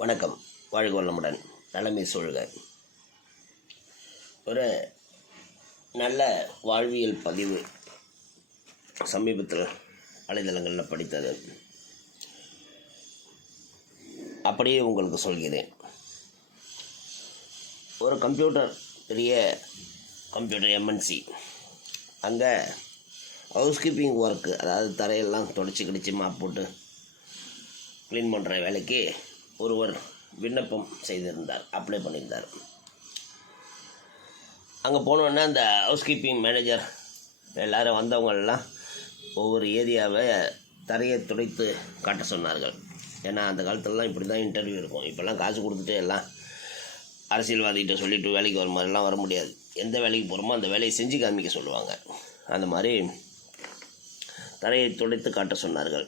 வணக்கம். வாழ்க வளமுடன். நலமை சொல்க ஒரு நல்ல வாழ்வியல் பதிவு சமீபத்தில் வலைதளங்களில் படித்தது. அப்படியே உங்களுக்கு சொல்கிறேன். ஒரு கம்ப்யூட்டர் பெரிய கம்ப்யூட்டர் எம்என்சி அங்கே ஹவுஸ் கீப்பிங் ஒர்க்கு அதாவது தரையெல்லாம் தொடச்சி கிடச்சி மாப் போட்டு க்ளீன் பண்ணுற வேலைக்கு ஒருவர் விண்ணப்பம் செய்திருந்தார் அப்ளை பண்ணியிருந்தார். அங்கே போனோடனே அந்த ஹவுஸ் கீப்பிங் மேனேஜர் எல்லோரும் வந்தவங்களெல்லாம் ஒவ்வொரு ஏரியாவை தரையை துடைத்து காட்ட சொன்னார்கள். ஏன்னா அந்த காலத்துலலாம் இப்படி தான் இன்டர்வியூ இருக்கும். இப்போல்லாம் காசு கொடுத்துட்டு எல்லாம் அரசியல்வாதிகிட்ட சொல்லிவிட்டு வேலைக்கு வர மாதிரிலாம் வர முடியாது. எந்த வேலைக்கு போகிறோமோ அந்த வேலையை செஞ்சு காமிக்க சொல்லுவாங்க. அந்த மாதிரி தரையை துடைத்து காட்ட சொன்னார்கள்.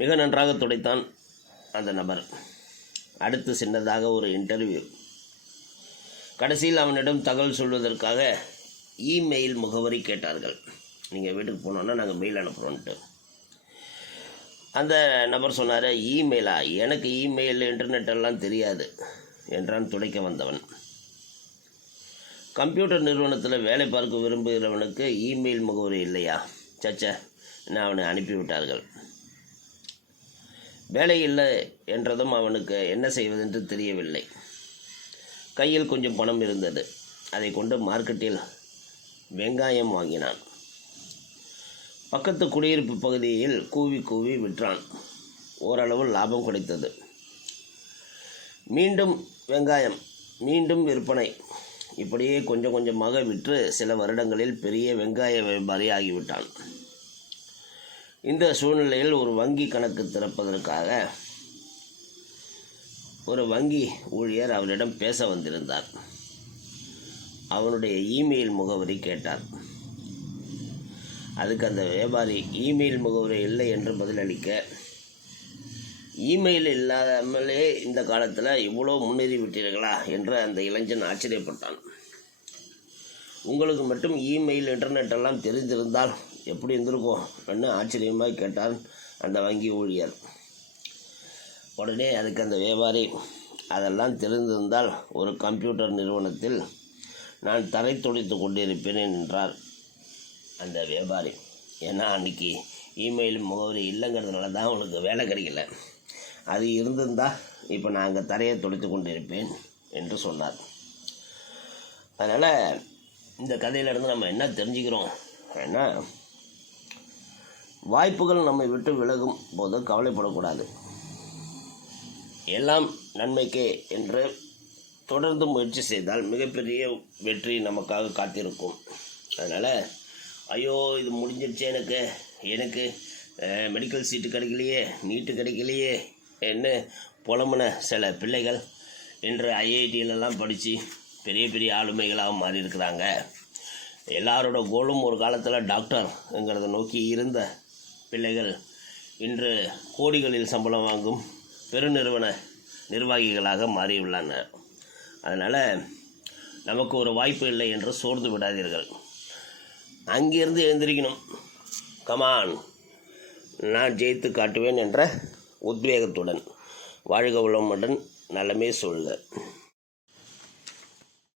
மிக நன்றாக துடைத்தான் அந்த நபர். அடுத்து சின்னதாக ஒரு இன்டர்வியூ கடைசியில் அவனிடம் தகவல் சொல்வதற்காக இமெயில் முகவரி கேட்டார்கள். நீங்கள் வீட்டுக்கு போனோன்னா நாங்கள் மெயில் அனுப்புகிறோன்ட்டு அந்த நபர் சொன்னார் இமெயிலா எனக்கு இமெயில் இன்டர்நெட் எல்லாம் தெரியாது என்றான் துடைக்க வந்தவன். கம்ப்யூட்டர் நிறுவனத்தில் வேலை பார்க்க விரும்புகிறவனுக்கு இமெயில் முகவரி இல்லையா? சச்ச நான் அவனை அனுப்பிவிட்டார்கள்? வேலை இல்லை என்றதும் அவனுக்கு என்ன செய்வதென்று தெரியவில்லை. கையில் கொஞ்சம் பணம் இருந்தது. அதை கொண்டு மார்க்கெட்டில் வெங்காயம் வாங்கினான். பக்கத்து குடியிருப்பு பகுதியில் கூவி கூவி விற்றான். ஓரளவு லாபம் கிடைத்தது. மீண்டும் வெங்காயம் மீண்டும் விற்பனை. இப்படியே கொஞ்சம் கொஞ்சமாக விற்று சில வருடங்களில் பெரிய வெங்காய வியாபாரி ஆகிவிட்டான் இந்த சூழ்நிலையில் ஒரு வங்கி கணக்கு திறப்பதற்காக ஒரு வங்கி ஊழியர் அவரிடம் பேச வந்திருந்தார். அவனுடைய இமெயில் முகவரி கேட்டார். அதுக்கு அந்த வியாபாரி இமெயில் முகவரி இல்லை என்று பதிலளிக்க இமெயில் இல்லாமலே இந்த காலத்தில் இவ்வளோ முன்னேறி விட்டீர்களா? என்று அந்த இளைஞன் ஆச்சரியப்பட்டான். உங்களுக்கு மட்டும் இமெயில் இன்டர்நெட் எல்லாம் தெரிந்திருந்தால் எப்படி இருந்திருக்கும் என்ன ஆச்சரியமாக கேட்டார் அந்த வங்கி ஊழியர். உடனே அதுக்கு அந்த வியாபாரி அதெல்லாம் தெரிந்திருந்தால் ஒரு கம்ப்யூட்டர் நிறுவனத்தில் நான் தரை துடைத்து கொண்டிருப்பேன் என்றார் அந்த வியாபாரி. ஏன்னா அன்றைக்கி இமெயில் முகவரி இல்லைங்கிறதுனால தான் உனக்கு வேலை கிடைக்கல. அது இருந்திருந்தால் இப்போ நான் அங்கே தரையை துடைத்து கொண்டிருப்பேன் என்று சொன்னார். அதனால் இந்த கதையிலேருந்து நம்ம என்ன தெரிஞ்சுக்கிறோம்? ஏன்னா வாய்ப்புகள் நம்மை விட்டு விலகும் போது கவலைப்படக்கூடாது. எல்லாம் நன்மைக்கே என்று தொடர்ந்து முயற்சி செய்தால் மிகப்பெரிய வெற்றி நமக்காக காத்திருக்கும். அதனால் ஐயோ இது முடிஞ்சிருச்சு எனக்கு. எனக்கு மெடிக்கல் சீட்டு கிடைக்கலையே நீட்டு கிடைக்கலையே என்ன புலம்புன சில பிள்ளைகள் இன்று ஐஐடியிலலாம் படித்து பெரிய பெரிய ஆளுமைகளாக மாறி இருக்கிறாங்க எல்லாரோட கோலும் ஒரு காலத்தில் டாக்டர்ங்கிறத நோக்கி இருந்த பிள்ளைகள் இன்று கோடிகளில் சம்பளம் வாங்கும் பெருநிறுவன நிர்வாகிகளாக மாறியுள்ளனர் அதனால் நமக்கு ஒரு வாய்ப்பு இல்லை என்று சோர்ந்து விடாதீர்கள். அங்கிருந்து எழுந்திருக்கணும். கமான் நான் ஜெயித்து காட்டுவேன் என்ற உத்வேகத்துடன் வாழ்க உளமுடன் நலமே சொல்க.